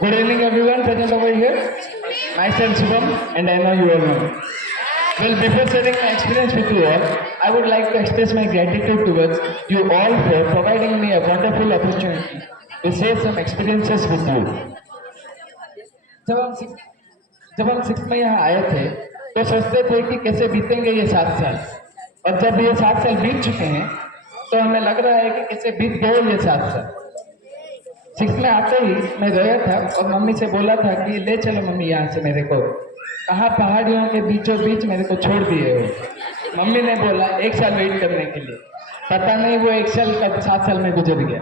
Good evening, everyone present over here. Myself Shubham, and I know you all know. Well, before sharing my experience with you all, I would like to express my gratitude towards you all for providing me a wonderful opportunity to share some experiences with you. जब हम six जब हम six में यहाँ आए थे तो सोचते थे कि कैसे बीतेंगे ये 7 साल, और जब ये 7 साल बीत चुके हैं तो हमें लग रहा है कि कैसे बीत गए ये 7 साल। सिक्स में आते ही मैं रोया था और मम्मी से बोला था कि ले चलो मम्मी यहाँ से मेरे को, कहाँ पहाड़ियों के बीचों बीच मेरे को छोड़ दिए हो। मम्मी ने बोला 1 साल वेट करने के लिए। पता नहीं वो 1 साल कब 7 साल में गुजर गया।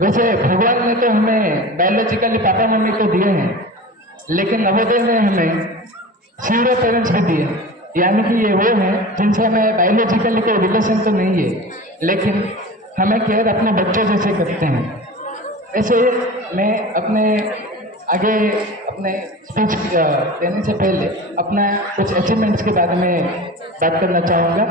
वैसे भगवान ने तो हमें बायोलॉजिकली पापा मम्मी तो दिए हैं, लेकिन नवोदय ने हमें सीरो पेरेंट्स भी दिए, यानी कि ये वो हैं जिनसे हमें बायोलॉजिकली कोई रिलेशन तो नहीं है, लेकिन हमें केयर अपने बच्चों जैसे करते हैं। ऐसे मैं अपने आगे अपने स्पीच देने से पहले अपना कुछ अचीवमेंट्स के बारे में बात करना चाहूँगा।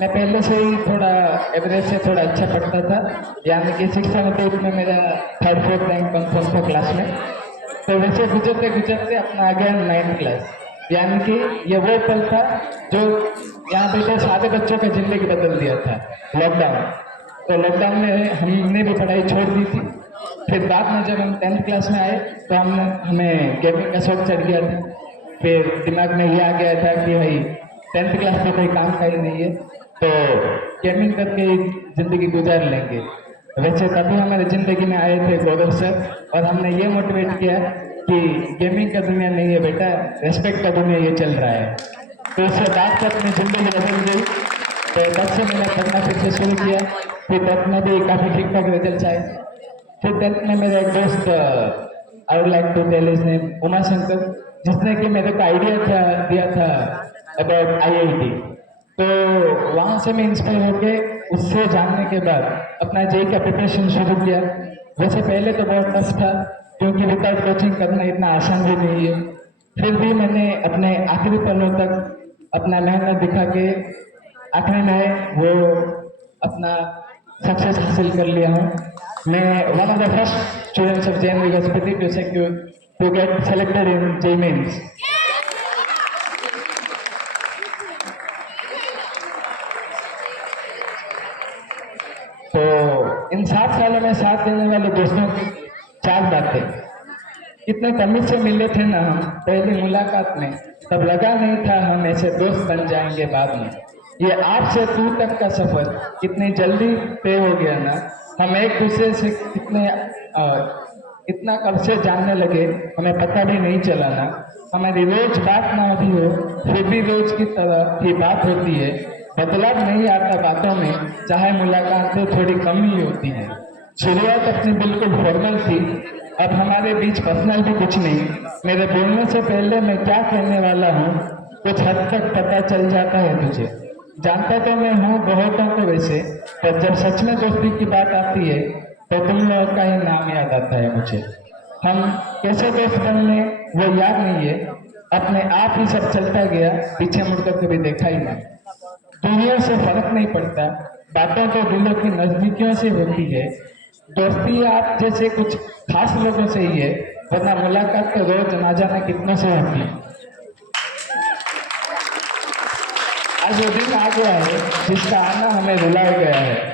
मैं पहले से ही थोड़ा एवरेज से थोड़ा अच्छा पढ़ता था, यानी कि 6th में मेरा 3rd-4th रैंक कंफर्म था क्लास में। तो वैसे गुजरते गुजरते अपना आ गया 9th क्लास, यानी कि ये वो पल था जो यहाँ बैठे सारे बच्चों की जिंदगी बदल दिया था, लॉकडाउन। तो लॉकडाउन में हमने भी पढ़ाई छोड़ दी थी। फिर बाद में जब हम 10th क्लास में आए तो हमें गेमिंग का शौक चढ़ गया था। फिर दिमाग में ये आ गया था कि भाई 10th क्लास में कोई काम का ही नहीं है, तो गेमिंग करके ही जिंदगी गुजार लेंगे। वैसे तभी हमारे जिंदगी में आए थे गौरव सर, और हमने ये मोटिवेट किया कि गेमिंग का दुनिया नहीं है बेटा, रेस्पेक्ट का दुनिया ये चल रहा है। तो उससे बात कर अपनी जिंदगी बदल गई। तो तब से मैंने पढ़ना फिर से शुरू किया। फिर 10th में भी काफ़ी ठीक ठाक रिजल्ट आए। फिर 10th में मेरा एक दोस्त, I would like to tell his name, Uma Shankar, जिसने कि मेरे को आइडिया दिया था अबाउट IIT। तो वहाँ से मैं इंस्पायर होके उससे जानने के बाद अपना जेई का प्रिपरेशन शुरू किया। वैसे पहले तो बहुत टफ था, क्योंकि विदाउट कोचिंग करना इतना आसान भी नहीं है। फिर भी मैंने अपने आखिरी पलों तक अपना मेहनत दिखा के आखिरी में वो अपना सक्सेस हासिल कर लिया हूँ। मैं one of the first students of Jain university to get selected in JEE mains. तो इन 7 सालों में साथ देने वाले दोस्तों की 4 बातें। कितने तमीज से मिले थे ना हम पहली मुलाकात में, तब लगा नहीं था हम ऐसे दोस्त बन जाएंगे बाद में। ये आप से तू तक का सफर कितनी जल्दी तय हो गया ना, हम एक दूसरे से इतना कब से जानने लगे हमें पता भी नहीं चला ना। हमारी रोज बात ना भी हो फिर भी रोज की तरह ही बात होती है। बदलाव नहीं आता बातों में, चाहे मुलाकातें थोड़ी कम ही होती है। शुरुआत अपनी बिल्कुल फॉर्मल थी, अब हमारे बीच पर्सनल भी कुछ नहीं। मेरे बोलने से पहले मैं क्या कहने वाला हूँ कुछ हद तक पता चल जाता है तुझे। जानता तो मैं हूँ बहुतों को वैसे, पर जब सच में दोस्ती की बात आती है तो तुम लोगों का ही नाम याद आता है मुझे। हम कैसे दोस्त बनने वो याद नहीं है, अपने आप ही सब चलता गया, पीछे मुड़कर कभी देखा ही नहीं। दुनिया से फर्क नहीं पड़ता, बातों तो दिलों की नजदीकियों से होती है। दोस्ती आप जैसे कुछ खास लोगों से ही है, वरना मुलाकात तो रोज ना जाने कितनों से होती है। आज वो दिन आ गया है जिसका आना हमें रुलाया गया है।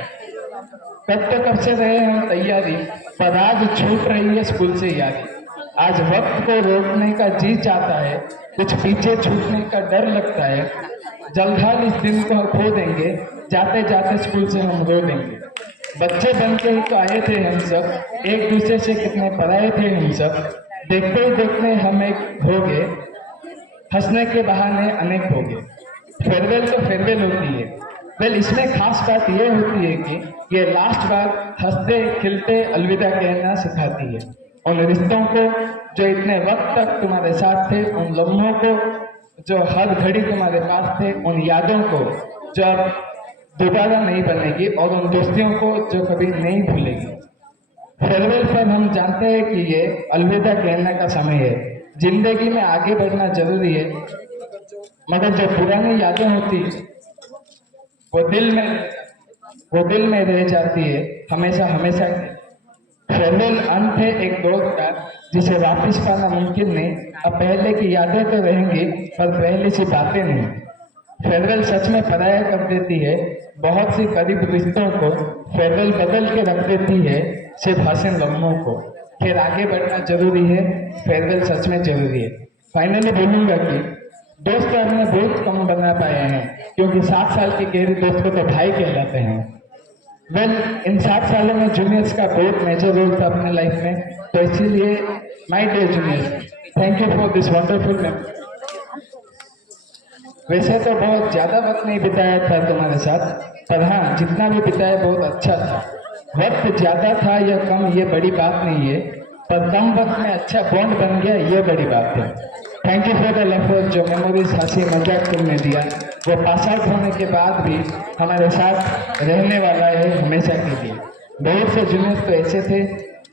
कब से रहे हम तैयारी, पर आज छूट रही है स्कूल से यारी। आज वक्त को रोकने का जी चाहता है, कुछ पीछे छूटने का डर लगता है। जल्द हाल इस दिन को खो देंगे, जाते जाते स्कूल से हम रो देंगे। बच्चे बन के ही तो आए थे हम सब, एक दूसरे से कितने पराए थे हम सब। देखते ही देखते हम एक हो गए, हंसने के बहाने अनेक हो गए। फेयरवेल तो फेयरवेल होती है। वेल इसमें खास बात यह होती है कि ये लास्ट बार हंसते खिलते अलविदा कहना सिखाती है। उन रिश्तों को जो इतने वक्त तक तुम्हारे साथ थे, उन लम्हों को जो हर घड़ी तुम्हारे पास थे, उन यादों को जो अब दोबारा नहीं बनेगी, और उन दोस्तियों को जो कभी नहीं भूलेगी। फेयरवेल पर हम जानते हैं कि ये अलविदा कहने का समय है। जिंदगी में आगे बढ़ना जरूरी है, मगर जो पुरानी यादें होती वो दिल में रह जाती है हमेशा हमेशा। फेयरवेल अंत है एक दौर का जिसे वापस पाना मुमकिन नहीं। अब पहले की यादें तो रहेंगी पर पहले सी बातें नहीं। फेयरवेल सच में पराया कर देती है बहुत सी करीब रिश्तों को। फेयरवेल बदल के रख देती है सिर्फ हसीन लम्हों को। फिर आगे बढ़ना जरूरी है, फेयरवेल सच में जरूरी है। फाइनली बोलूंगा कि दोस्त हमने बहुत कम बना पाए हैं क्योंकि 7 साल के गहरे दोस्त को तो भाई कहलाते हैं। वेल इन 7 सालों में जूनियर्स का बहुत मेजर रोल था अपने लाइफ में, तो इसीलिए my dear juniors, thank you for this wonderful memory. वैसे तो बहुत ज्यादा वक्त नहीं बिताया था तुम्हारे साथ, पर हाँ जितना भी बिताया बहुत अच्छा था। वक्त ज्यादा था या कम ये बड़ी बात नहीं है, पर कम वक्त में अच्छा बॉन्ड बन गया ये बड़ी बात है। Thank you for the love जो मेमोरीज हंसी मजाक तुमने दिया, वो पास आउट होने के बाद भी हमारे साथ रहने वाला है हमेशा के लिए। बहुत से जूनियर्स तो ऐसे थे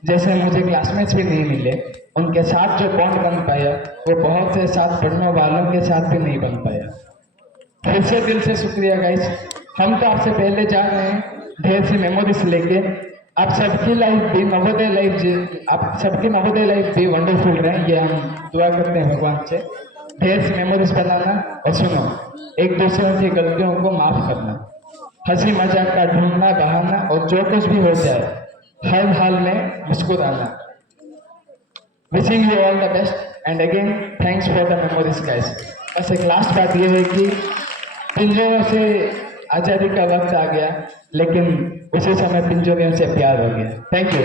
जैसे मुझे क्लासमेट्स भी नहीं मिले, उनके साथ जो बॉन्ड बन पाया वो बहुत से साथ पढ़ने वालों के साथ भी नहीं बन पाया। फिर से दिल से शुक्रिया गाइस। हम तो आपसे पहले जा रहे हैं ढेर सी मेमोरीज लेके। आप सबकी लाइफ भी नवोदय लाइफ, आप सबकी नवोदय लाइफ भी वंडरफुल रहे, ये हम दुआ करते हैं भगवान से। ढेर सी मेमोरीज बनाना और सुनो, एक दूसरे की गलतियों को माफ करना, हंसी मजाक का ढूंढना बहाना, और जो कुछ भी हो जाए हर हाल में मुस्कुराना। Wishing you all the best and again thanks for the memories guys. बस एक लास्ट बात ये है कि पिंजरों से आजादी का वक्त आ गया, लेकिन उसी समय पिंजरों से प्यार हो गया। Thank you.